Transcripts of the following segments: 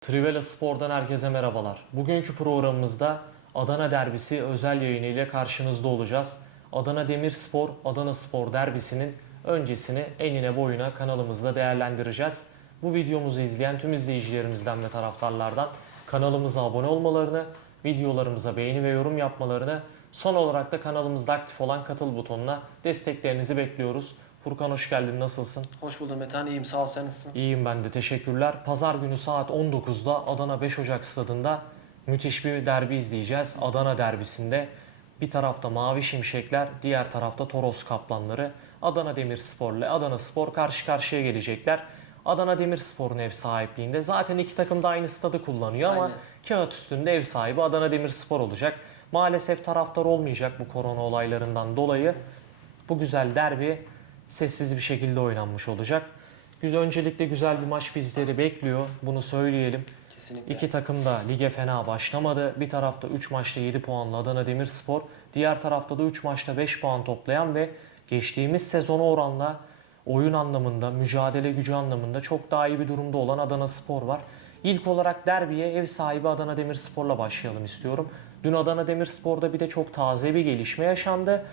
Trivela Spor'dan herkese merhabalar. Bugünkü programımızda Adana derbisi özel yayını ile karşınızda olacağız. Adana Demirspor, Adana Spor derbisinin öncesini enine boyuna kanalımızda değerlendireceğiz. Bu videomuzu izleyen tüm izleyicilerimizden ve taraftarlardan kanalımıza abone olmalarını, videolarımıza beğeni ve yorum yapmalarını, son olarak da kanalımızda aktif olan katıl butonuna desteklerinizi bekliyoruz. Furkan hoş geldin, nasılsın? Hoş buldum Metehan. iyiyim sağ ol sen nasılsın? İyiyim ben de teşekkürler. Pazar günü saat 19'da Adana 5 Ocak stadında müthiş bir derbi izleyeceğiz. Adana derbisinde bir tarafta Mavi Şimşekler, diğer tarafta Toros Kaplanları. Adana Demirspor ile Adana Spor karşı karşıya gelecekler. Adana Demirspor'un ev sahipliğinde zaten iki takım da aynı stadı kullanıyor ama Aynen. kağıt üstünde ev sahibi Adana Demirspor olacak. Maalesef taraftar olmayacak bu korona olaylarından dolayı. Bu güzel derbi sessiz bir şekilde oynanmış olacak. Güzel, öncelikle güzel bir maç bizleri bekliyor. Bunu söyleyelim. Kesinlikle. İki takım da lige fena başlamadı. Bir tarafta 3 maçta 7 puanlı Adana Demirspor. Diğer tarafta da 3 maçta 5 puan toplayan ve geçtiğimiz sezona oranla oyun anlamında, mücadele gücü anlamında çok daha iyi bir durumda olan Adana Spor var. İlk olarak derbiye ev sahibi Adana Demirspor'la başlayalım istiyorum. Dün Adana Demirspor'da bir de çok taze bir gelişme yaşandı.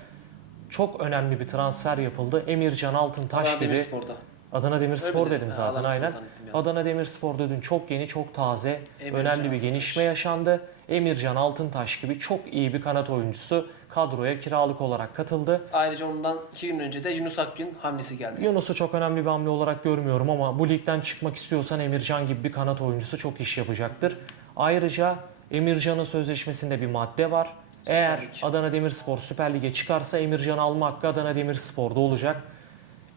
Çok önemli bir transfer yapıldı. Emircan Altıntaş Adana gibi. Demirspor'da. Adana Demirspor Öyle dedim zaten Adana aynen. zannettim ya. Adana Demirspor'da dün çok yeni, çok taze, Emircan önemli bir Altıntaş. gelişme yaşandı. Emircan Altıntaş gibi çok iyi bir kanat oyuncusu kadroya kiralık olarak katıldı. Ayrıca ondan iki gün önce de Yunus Akgün hamlesi geldi. Yunus'u çok önemli bir hamle olarak görmüyorum ama bu ligden çıkmak istiyorsan Emircan gibi bir kanat oyuncusu çok iş yapacaktır. Ayrıca Emircan'ın sözleşmesinde bir madde var. Eğer. Adana Demirspor Süper Lig'e çıkarsa Emircan alma hakkı Adana Demirspor'da olacak.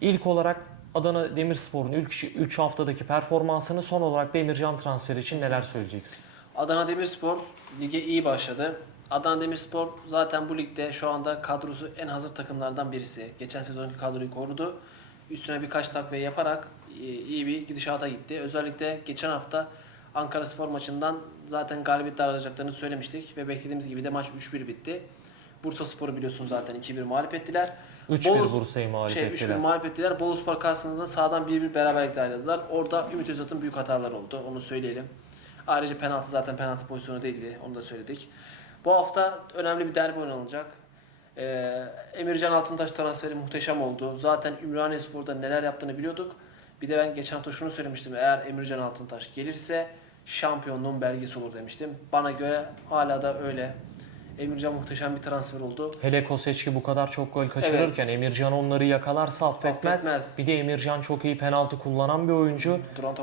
İlk olarak Adana Demirspor'un ilk 3 haftadaki performansını son olarak da Emircan transferi için neler söyleyeceksin? Adana Demirspor lige iyi başladı. Adana Demirspor zaten bu ligde şu anda kadrosu en hazır takımlardan birisi. Geçen sezonki kadroyu korudu. Üstüne birkaç takviye yaparak iyi bir gidişata gitti. Özellikle geçen hafta Ankara Spor maçından zaten galibiyet alacaklarını söylemiştik ve beklediğimiz gibi de maç 3-1 bitti. Bursa Spor'u biliyorsun zaten 2-1 mağlup ettiler. 3-1 Bolu- Bursa'yı mağlup şey, ettiler. 3-1 mağlup ettiler. Bolu Spor karşısında da sağdan 1-1 beraberlikle ayrıldılar. Orada Ümit Özat'ın büyük hataları oldu. Onu söyleyelim. Ayrıca penaltı zaten penaltı pozisyonu değildi. Onu da söyledik. Bu hafta önemli bir derbi oynanacak. Ee, Emircan Altıntaş transferi muhteşem oldu. Zaten Ümraniyespor'da neler yaptığını biliyorduk. Bir de ben geçen hafta şunu söylemiştim. Eğer Emircan Altıntaş gelirse şampiyonluğun belgesi olur demiştim. Bana göre hala da öyle. Emircan muhteşem bir transfer oldu. Hele Koseçki bu kadar çok gol kaçırırken Emircan onları yakalarsa affetmez. Affetmez. Bir de Emircan çok iyi penaltı kullanan bir oyuncu.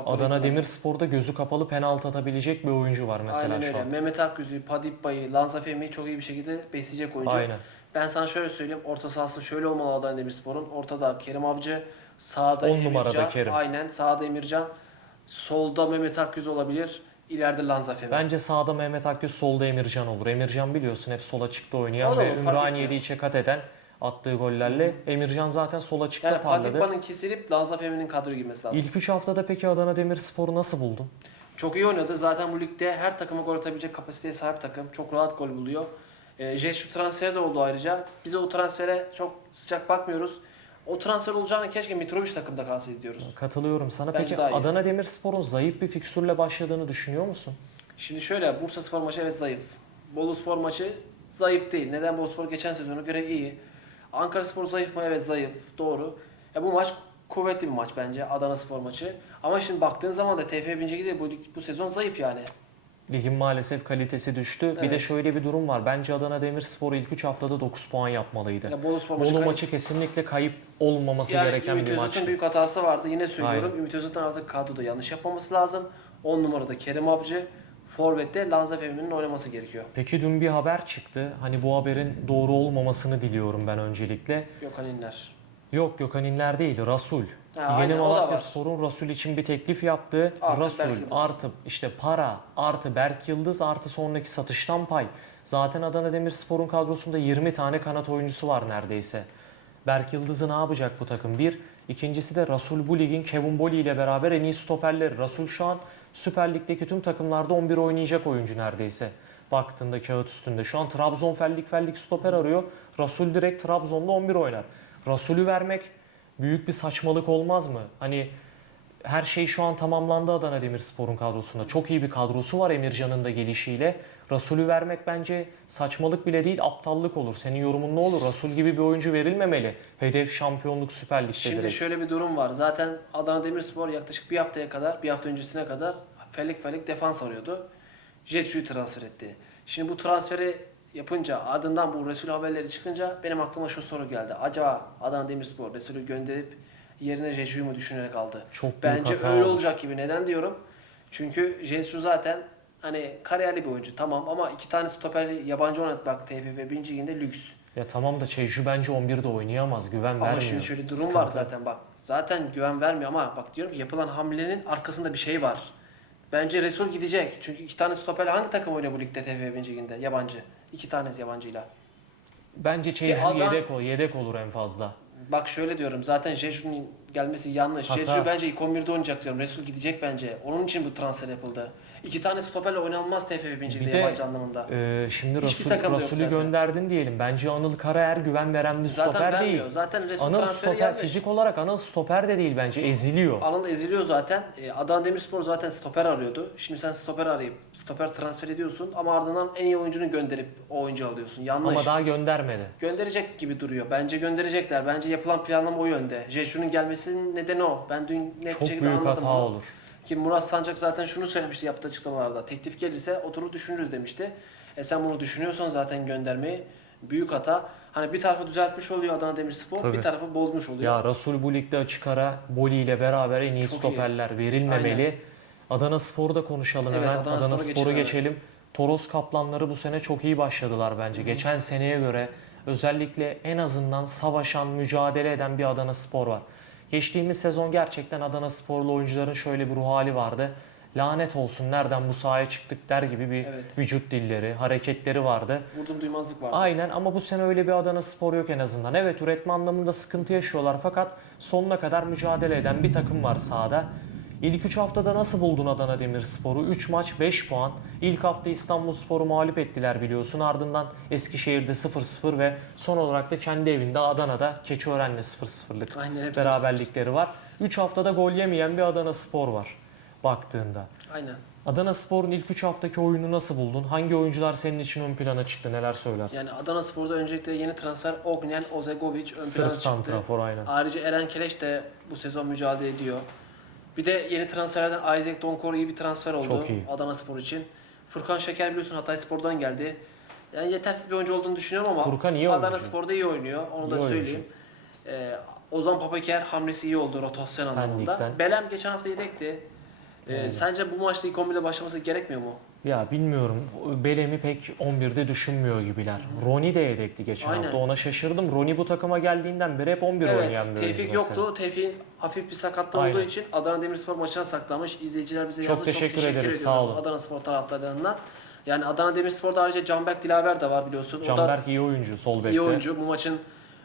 Adana. Demirspor'da gözü kapalı penaltı atabilecek bir oyuncu var mesela Aynen şu öyle. an. Mehmet Akgüz'ü, Padippa'yı, Lanza çok iyi bir şekilde besleyecek oyuncu. Aynen. Ben sana şöyle söyleyeyim. Orta sahası şöyle olmalı Adana Demirspor'un. Ortada Kerim Avcı, sağda On Emircan. numarada Kerim. Aynen sağda Emircan. Solda Mehmet Akgüz olabilir. İleride Lanza Fehmi. Bence sağda Mehmet Akgüz, solda Emircan olur. Emircan biliyorsun hep sola çıktı oynayan O da ve olur, fark Ümraniye'de etmiyor. içe kat eden attığı gollerle. Emircan zaten sola çıktı yani parladı. Padippa'nın kesilip Lanza Fehmi'nin kadroya girmesi lazım. İlk 3 haftada peki Adana Demirspor'u nasıl buldun? Çok iyi oynadı. Zaten bu ligde her takıma gol atabilecek kapasiteye sahip takım. Çok rahat gol buluyor. E, Jesu transferi de oldu ayrıca. Biz o transfere çok sıcak bakmıyoruz. O transfer olacağını keşke Mitrovic takımda kalsaydı diyoruz. Katılıyorum sana. Bence Peki daha iyi. Adana Demirspor'un zayıf bir fiksürle başladığını düşünüyor musun? Şimdi şöyle Bursa Spor maçı evet zayıf. Bolu Spor maçı zayıf değil. Neden Bolu Spor geçen sezona göre iyi. Ankara Spor zayıf mı? Evet zayıf. Doğru. Ya bu maç kuvvetli bir maç bence Adana Spor maçı. Ama şimdi baktığın zaman da TFF 1. de bu, bu sezon zayıf yani. Ligin maalesef kalitesi düştü. Bir de Evet. şöyle bir durum var. Bence Adana Demirspor ilk 3 haftada 9 puan yapmalıydı. Ya Bolu maçı, Bolu kayıp. maçı kesinlikle kayıp olmaması yani gereken Ümit bir maçtı. büyük hatası vardı. Yine söylüyorum. Aynen. Ümit Özat'ın artık kadroda yanlış yapmaması lazım. 10 numarada Kerim Avcı. Forvet'te Lanza Fehmi'nin oynaması gerekiyor. Peki dün bir haber çıktı. Hani bu haberin doğru olmamasını diliyorum ben öncelikle. Gökhan İnler. Yok Gökhan İnler değil, Rasul. Ha, Yeni aynen, o da Malatya var. Spor'un Rasul için bir teklif yaptığı Artı Rasul Berk Yıldız. artı işte para artı Berk Yıldız artı sonraki satıştan pay. Zaten Adana Demirspor'un kadrosunda 20 tane kanat oyuncusu var neredeyse. Berk Yıldız'ı ne yapacak bu takım? Bir. İkincisi de Rasul bu ligin Kevin Boli ile beraber en iyi stoperleri. Rasul şu an Süper Lig'deki tüm takımlarda 11 oynayacak oyuncu neredeyse. Baktığında kağıt üstünde. Şu an Trabzon fellik fellik stoper arıyor. Rasul direkt Trabzon'da 11 oynar. Rasul'ü vermek büyük bir saçmalık olmaz mı? Hani her şey şu an tamamlandı Adana Demirspor'un kadrosunda. Çok iyi bir kadrosu var Emircan'ın da gelişiyle. Rasul'ü vermek bence saçmalık bile değil, aptallık olur. Senin yorumun ne olur? Rasul gibi bir oyuncu verilmemeli. Hedef şampiyonluk Süper Lig'de Şimdi direkt. şöyle bir durum var. Zaten Adana Demirspor yaklaşık bir haftaya kadar, bir hafta öncesine kadar felek felek defans arıyordu. Jetşu'yu transfer etti. Şimdi bu transferi yapınca ardından bu Resul haberleri çıkınca benim aklıma şu soru geldi. Acaba Adana Demirspor Resul'ü gönderip yerine Jetşu'yu mu düşünerek aldı? Çok Bence öyle olacak gibi. Neden diyorum? Çünkü Jesus zaten hani kariyerli bir oyuncu tamam ama iki tane stoper yabancı oynatmak TFF 1. liginde lüks. Ya tamam da Çeycu bence 11'de oynayamaz. Güven Ama vermiyor. şimdi şöyle durum Sıkıntı. var zaten bak. Zaten güven vermiyor ama bak diyorum ki yapılan hamlenin arkasında bir şey var. Bence Resul gidecek. Çünkü iki tane stoperle hangi takım oynuyor bu ligde TFF 1. liginde? Yabancı. İki tanesi yabancıyla. Bence adam- yedek, ol, yedek olur en fazla. Bak şöyle diyorum zaten Jeju'nun gelmesi yanlış. Hata. Jeju bence ilk 11'de oynayacak diyorum. Resul gidecek bence. Onun için bu transfer yapıldı. İki tane stoperle oynanmaz TFF 1. Bir de- yabancı anlamında. Ee, şimdi Rasul'ü zaten. gönderdin diyelim. Bence Anıl Karaer güven veren bir Zaten stoper vermiyor. değil. Zaten Resul Anıl stoper, yanlış. fizik olarak Anıl stoper de değil bence. Eziliyor. Anıl eziliyor zaten. E, Adana Demirspor zaten stoper arıyordu. Şimdi sen stoper arayıp stoper transfer ediyorsun ama ardından en iyi oyuncunu gönderip o oyuncu alıyorsun. Yanlış. Ama daha göndermedi. Gönderecek gibi duruyor. Bence gönderecekler. Bence yapılan planlama o yönde. Jeju'nun gelmesinin nedeni o. Ben dün net bir Çok şekilde büyük anladım hata bunu. olur. Ki Murat Sancak zaten şunu söylemişti yaptığı açıklamalarda. Teklif gelirse oturur düşünürüz demişti. E sen bunu düşünüyorsan zaten göndermeyi büyük hata. Hani bir tarafı düzeltmiş oluyor Adana Demirspor, Tabii. bir tarafı bozmuş oluyor. Ya Rasul bu ligde açık ara Boli ile beraber en iyi Çok iyi. stoperler verilmemeli. Adana Spor'u da konuşalım Evet, hemen. Adana Adana, Spor'u geçelim, geçelim. Toros Kaplanları bu sene çok iyi başladılar bence. Geçen seneye göre özellikle en azından savaşan, mücadele eden bir Adana Spor var. Geçtiğimiz sezon gerçekten Adana Sporlu oyuncuların şöyle bir ruh hali vardı. Lanet olsun nereden bu sahaya çıktık der gibi bir Evet. vücut dilleri, hareketleri vardı. Vurdum duymazlık vardı. Aynen ama bu sene öyle bir Adana Spor yok en azından. Evet üretme anlamında sıkıntı yaşıyorlar fakat sonuna kadar mücadele eden bir takım var sahada. İlk 3 haftada nasıl buldun Adana Demirspor'u? 3 maç 5 puan. İlk hafta İstanbulspor'u mağlup ettiler biliyorsun. Ardından Eskişehir'de 0-0 ve son olarak da kendi evinde Adana'da Keçiören'le 0-0'lık Aynen hepsi beraberlikleri var. 3 haftada gol yemeyen bir Adana Spor var baktığında. Aynen. Adana Spor'un ilk 3 haftaki oyunu nasıl buldun? Hangi oyuncular senin için ön plana çıktı? Neler söylersin? Yani Adana Spor'da öncelikle yeni transfer Ognjen Ozegovic ön plana Sırp çıktı. santrafor aynen. Ayrıca Eren Keleş de bu sezon mücadele ediyor. Bir de yeni transferlerden Isaac Donkor iyi bir transfer oldu Çok iyi. Adana Spor için. Furkan Şeker biliyorsun Hatay Spor'dan geldi. Yani yetersiz bir oyuncu olduğunu düşünüyorum ama Furkan iyi Adana oyuncu. Spor'da iyi oynuyor. Onu da İyi oyuncu. söyleyeyim. Ee, Ozan Papaker hamlesi iyi oldu rotasyon anlamında. Belem geçen hafta yedekti. Ee, sence bu maçta ilk 11'de başlaması gerekmiyor mu? Ya bilmiyorum. Belem'i pek 11'de düşünmüyor gibiler. Roni de yedekti geçen Aynen. hafta. Ona şaşırdım. Roni bu takıma geldiğinden beri hep 11 oynayan Evet, bir Tevfik yoktu. Tevfik'in hafif bir sakatlığı Aynen. olduğu için Adana Demirspor maçına saklanmış. İzleyiciler bize Çok yazdı. teşekkür çok teşekkür ederiz, ediyoruz sağ olun. Adana Spor taraftarlarından. Yani Adana Demirspor'da ayrıca Canberk Dilaver de var biliyorsun. o da Canberk iyi oyuncu sol bekte. iyi oyuncu. Bu maçın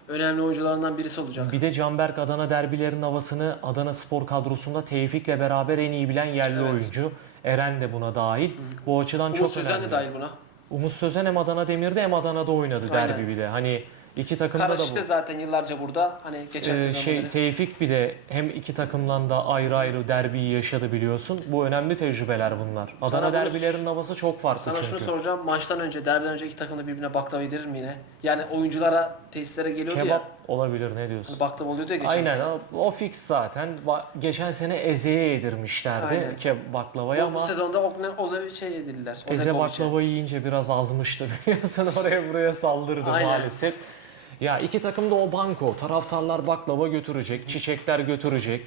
önemli oyuncularından birisi olacak. Bir de Canberk Adana derbilerin havasını Adana Spor kadrosunda Tevfik'le beraber en iyi bilen yerli Evet. oyuncu. Eren de buna dahil. Bu açıdan Umut çok Sözen önemli. de dahil buna. Umut Sözen hem Adana Demir'de hem Adana'da oynadı Aynen. derbi bir de. Hani iki takımda da Karaşi bu. de zaten yıllarca burada. Hani geçen Ee, sezon şey beri. Tevfik bir de hem iki takımdan da ayrı ayrı derbiyi yaşadı biliyorsun. Bu önemli tecrübeler bunlar. Adana bunu- derbilerinin havası çok farklı Sana çünkü. şunu soracağım. Maçtan önce, derbiden önce iki takım da birbirine baklava yedirir mi yine? Yani oyunculara, tesislere geliyordu Kebap ya. Olabilir ne diyorsun? Hani baklava oluyordu ya geçen Aynen sene. o, o fix zaten. Ba- geçen sene Eze'ye yedirmişlerdi Aynen. ke baklavayı Bu, bu ama sezonda Ognen Ozevic'e yediriler. Eze Ozegovic'e. baklava yiyince biraz azmıştı biliyorsun oraya buraya saldırdı Aynen. maalesef. Ya iki takım da o banko. Taraftarlar baklava götürecek, çiçekler götürecek.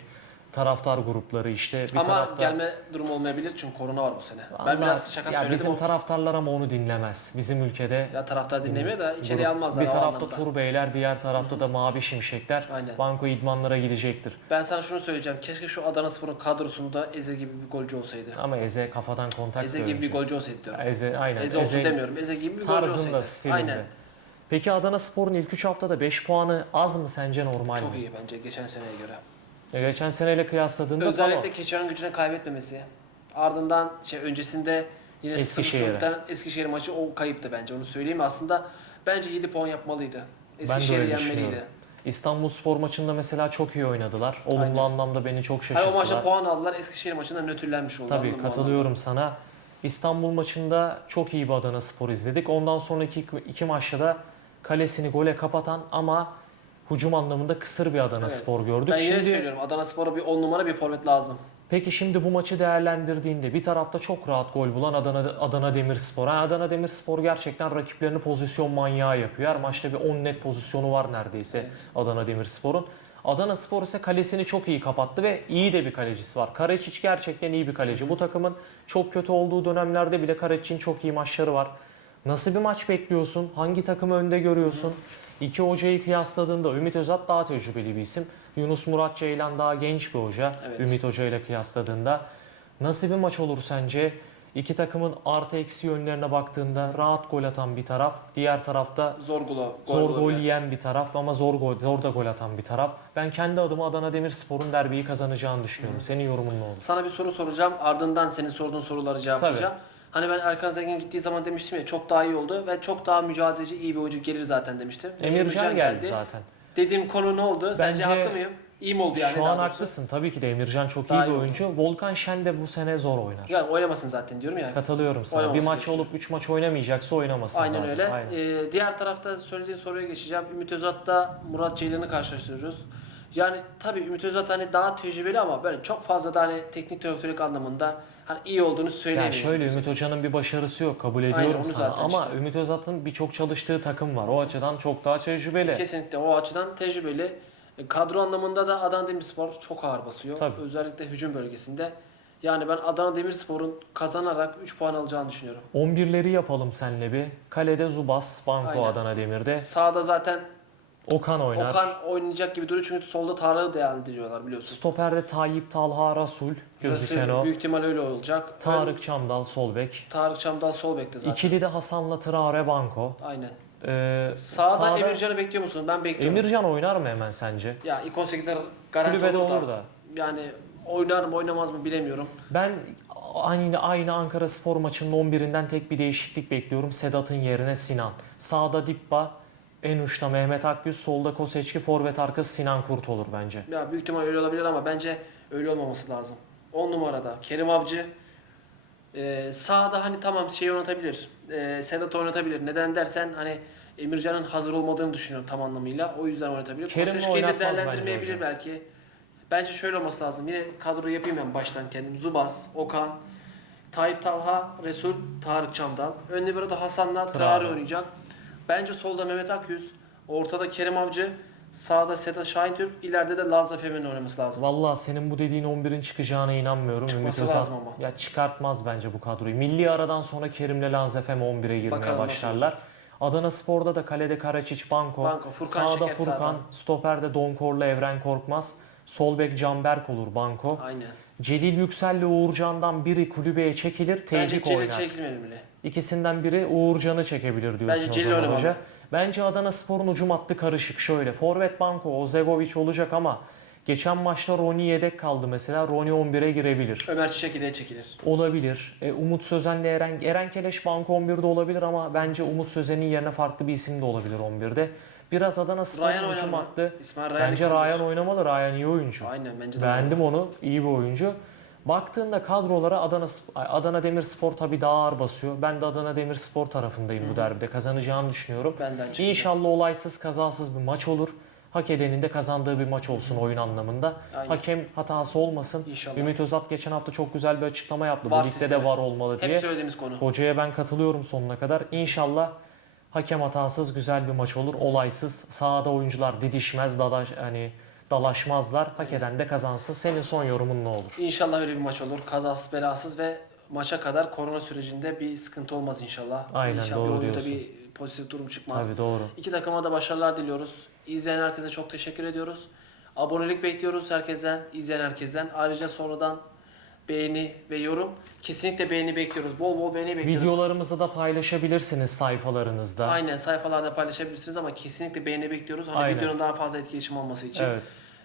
Taraftar grupları işte bir Ama tarafta gelme durumu olmayabilir çünkü korona var bu sene. Allah- ben biraz şaka ya söyledim bizim ama taraftarlar ama onu dinlemez. Bizim ülkede ya taraftar dinlemiyor da içeriye grup- almazlar bir o tarafta. Tur Beyler, diğer tarafta da Mavi Şimşekler. Aynen. Banko idmanlara gidecektir. Ben sana şunu söyleyeceğim. Keşke şu Adana Spor'un kadrosunda Eze gibi bir golcü olsaydı. Ama Eze kafadan kontak Eze gibi bir golcü olsaydı diyorum. Eze aynen. Eze olsun demiyorum. Eze gibi bir golcü tarzında, olsaydı. stilinde. Aynen. Peki Adana Spor'un ilk 3 haftada 5 puanı az mı sence normal Çok mi? iyi bence geçen seneye göre. Ya geçen seneyle kıyasladığında Özellikle tamam. Keçiören gücüne kaybetmemesi. Ardından şey öncesinde yine Eskişehir'e. Eskişehir'den Eskişehir maçı o kayıptı bence. Onu söyleyeyim. Aslında bence 7 puan yapmalıydı. Eskişehir'i yenmeliydi. İstanbul Spor maçında mesela çok iyi oynadılar. Olumlu Aynen. anlamda beni çok Hayır, şaşırttılar. o maçta puan aldılar. Eskişehir maçında nötrlenmiş oldu. Tabii katılıyorum sana. İstanbul maçında çok iyi bir Adana Spor izledik. Ondan sonraki iki, iki maçta da kalesini gole kapatan ama hücum anlamında kısır bir Adana. Spor gördük. Ben yine Şimdi söylüyorum Adana Spor'a bir 10 numara bir forvet lazım. Peki şimdi bu maçı değerlendirdiğinde bir tarafta çok rahat gol bulan Adana Adana Demirspor. Ha, Adana Demirspor gerçekten rakiplerini pozisyon manyağı yapıyor. Her maçta bir 10 net pozisyonu var neredeyse. Adana Demirspor'un. Adana Spor ise kalesini çok iyi kapattı ve iyi de bir kalecisi var. Karaçiç gerçekten iyi bir kaleci. Bu takımın çok kötü olduğu dönemlerde bile Karaçiç'in çok iyi maçları var. Nasıl bir maç bekliyorsun? Hangi takımı önde görüyorsun? İki hocayı kıyasladığında Ümit Özat daha tecrübeli bir isim. Yunus Murat Ceylan daha genç bir hoca. Evet. Ümit Hoca ile kıyasladığında. Nasıl bir maç olur sence? İki takımın artı eksi yönlerine baktığında rahat gol atan bir taraf, diğer tarafta Zor gol. gol zor gol yani. yiyen bir taraf ama zor gol, zor da gol atan bir taraf. Ben kendi adıma Adana Demirspor'un derbiyi kazanacağını düşünüyorum. Senin yorumun ne olur? Sana bir soru soracağım. Ardından senin sorduğun soruları cevaplayacağım. Hani ben Erkan Zengin gittiği zaman demiştim ya çok daha iyi oldu ve çok daha mücadeleci iyi bir oyuncu gelir zaten demiştim. Emircan geldi zaten. Dediğim konu ne oldu? Sence Bence- haklı mıyım? İyi mi oldu yani? Şu an haklısın. Tabii ki de Emircan çok Daha iyi bir iyi oldu. oyuncu. Volkan Şen de bu sene zor oynar. Yani oynamasın zaten diyorum ya. Katılıyorum sana. Oynaması bir maç gerekiyor. olup 3 maç oynamayacaksa oynamasın Aynen zaten. öyle. Aynen. Ee, diğer tarafta söylediğin soruya geçeceğim. Ümit Özat'ta Murat Ceylan'ı karşılaştırıyoruz. Yani tabii Ümit Özat hani daha tecrübeli ama böyle çok fazla da hani teknik direktörlük anlamında hani iyi olduğunu Yani söyleyemeyiz. şöyle Ümit Hoca'nın bir başarısı yok kabul ediyorum onu sana zaten ama işte. Ümit Özat'ın birçok çalıştığı takım var. O açıdan çok daha tecrübeli. Kesinlikle o açıdan tecrübeli. E, Kadro anlamında da Adana Demirspor çok ağır basıyor. Tabii. Özellikle hücum bölgesinde. Yani ben Adana Demirspor'un kazanarak 3 puan alacağını düşünüyorum. 11'leri yapalım senle bir. Kalede Zubas, Banko Aynen. Adana Demir'de. Sağda zaten Okan oynar. Okan oynayacak gibi duruyor çünkü solda Tarık'ı değerlendiriyorlar biliyorsun. Stoperde Tayyip Talha Rasul gözüken o. Büyük ihtimal öyle olacak. Tarık Çamdal sol bek. Tarık Çamdal sol bekte zaten. İkili de Hasan'la Traore Banko. Aynen. Ee, Sağda, Emircan'ı bekliyor musun? Ben bekliyorum. Emircan oynar mı hemen sence? Ya ilk 18'ler garanti Kulübede olur da. olur da. Yani oynar mı oynamaz mı bilemiyorum. Ben aynı aynı Ankara Spor maçının 11'inden tek bir değişiklik bekliyorum. Sedat'ın yerine Sinan. Sağda Dippa, en uçta Mehmet Akgüz, solda Koseçki, forvet arkası Sinan Kurt olur bence. Ya büyük ihtimal öyle olabilir ama bence öyle olmaması lazım. 10 numarada Kerim Avcı. Ee, sağda hani tamam şey oynatabilir. Ee, Sedat oynatabilir. Neden dersen hani Emircan'ın hazır olmadığını düşünüyorum tam anlamıyla. O yüzden oynatabilir. Kerim'i Koseçki'yi de oynatmaz bence değerlendirmeyebilir hocam. belki. Bence şöyle olması lazım. Yine kadroyu yapayım ben baştan kendim. Zubas, Okan, Tayyip Talha, Resul, Tarık Çamdal. Önde bir de Hasan'la Traore Traore. oynayacak. Bence solda Mehmet Akyüz, ortada Kerim Avcı, sağda Sedat Şahintürk, ileride de Lanza Femen'in oynaması lazım. Vallahi senin bu dediğin 11'in çıkacağına inanmıyorum. Çıkması Ümit lazım ama. Ya çıkartmaz bence bu kadroyu. Milli aradan sonra Kerim'le Lanzefem 11'e girmeye Bakalım başlarlar. Adana Spor'da da kalede Karaçiç, Banko, Banko, Furkan sağda Şeker Furkan, sağdan. stoperde Donkor'la Evren Korkmaz, sol bek Canberk olur Banko. Aynen. Celil Yüksel'le Uğurcan'dan biri kulübeye çekilir, Bence tevfik Celil oynar. çekilmeli bile. İkisinden biri Uğurcan'ı çekebilir diyorsun Bence o Celil zaman oynamalı. hoca. Bence Adana Spor'un ucum hattı karışık. Şöyle Forvet Banko, Ozegovic olacak ama geçen maçta Roni yedek kaldı mesela. Roni 11'e girebilir. Ömer Çiçek de çekilir. Olabilir. E, Umut Sözen'le Eren, Eren Keleş Banko 11'de olabilir ama bence Umut Sözen'in yerine farklı bir isim de olabilir 11'de. Biraz Adana Spor'un ucum hattı. İsmail Ryan Bence. Ryan oynamalı. Ryan iyi oyuncu. Aynen bence de. Beğendim onu. İyi bir oyuncu. Baktığında kadrolara Adana Adana Demirspor tabii daha ağır basıyor. Ben de Adana Demirspor tarafındayım bu derbide. Kazanacağını düşünüyorum. Ben de aynı şekilde. İnşallah olaysız kazasız bir maç olur. Hak edenin de kazandığı bir maç olsun oyun anlamında. Aynen. Hakem hatası olmasın. İnşallah. Ümit Özat geçen hafta çok güzel bir açıklama yaptı. Var bu ligde de var olmalı diye. Hep söylediğimiz konu. Hocaya ben katılıyorum sonuna kadar. İnşallah hakem hatasız güzel bir maç olur. Olaysız. Sahada oyuncular didişmez, dalaş, hani dalaşmazlar. Hak eden de kazansın. Senin son yorumun ne olur? İnşallah öyle bir maç olur. Kazasız belasız ve maça kadar korona sürecinde bir sıkıntı olmaz inşallah. Aynen, İnşallah doğru bir diyorsun. bir pozitif durum çıkmaz. Tabii doğru. İki takıma da başarılar diliyoruz. İzleyen herkese çok teşekkür ediyoruz. Abonelik bekliyoruz herkesten, izleyen herkesten. Ayrıca sonradan beğeni ve yorum. Kesinlikle beğeni bekliyoruz. Bol bol beğeni bekliyoruz. Videolarımızı da paylaşabilirsiniz sayfalarınızda. Aynen sayfalarda paylaşabilirsiniz ama kesinlikle beğeni bekliyoruz. Hani Aynen. videonun daha fazla etkileşim olması için. Evet.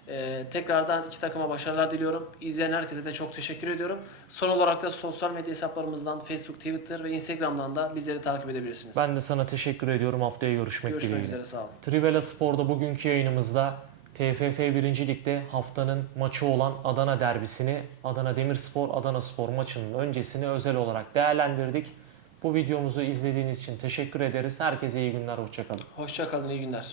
Ee, tekrardan iki takıma başarılar diliyorum. İzleyen herkese de çok teşekkür ediyorum. Son olarak da sosyal medya hesaplarımızdan Facebook, Twitter ve Instagram'dan da bizleri takip edebilirsiniz. Ben de sana teşekkür ediyorum. Haftaya görüşmek, Görüşmek dileğiyle. üzere sağ olun. Trivela Spor'da bugünkü yayınımızda TFF 1. Lig'de haftanın maçı olan Adana derbisini, Adana Demirspor, Adana Spor maçının öncesini özel olarak değerlendirdik. Bu videomuzu izlediğiniz için teşekkür ederiz. Herkese iyi günler, hoşçakalın. Hoşça kalın, iyi günler.